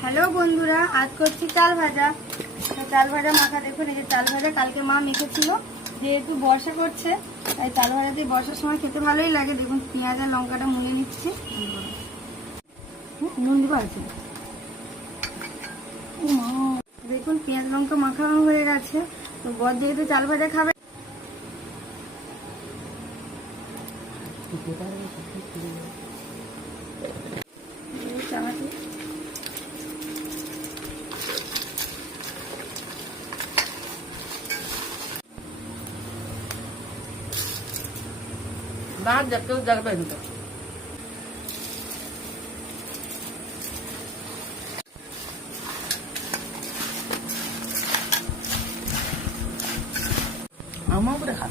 Hello বন্ধুরা, আজ করছি চাল ভাজা। চাল ভাজা মাখা, দেখুন এই যে চাল ভাজা কালকে মা মেখেছিল। যেহেতু বর্ষা করছে তাই চাল ভাজা দিয়ে বর্ষার সময় খেতে ভালোই লাগে। দেখুন পেঁয়াজ আর লঙ্কাটা মুড়ে নিচ্ছি। নুন দিবা আছে, দেখুন পেঁয়াজ লঙ্কা মাখানো হয়ে গেছে। তো বর যেহেতু চাল ভাজা খাবে, চানাচুর बाहर जाके उस जगह पे हिंदू हम ऊपर खा